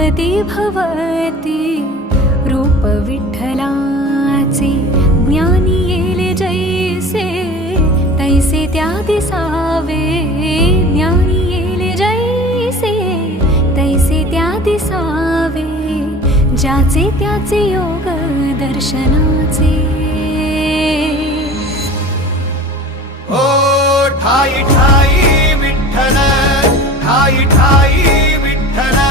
भवती भवती रूप विठ्ठलाचे ज्ञानी येले जैसे तैसे त्या दिसावे ज्ञानी येले जैसे तैसे त्या दिसावे ज्याचे त्याचे योग दर्शनाचे ओ ठाई ठाई विठ्ठल ठाई ठाई विठ्ठल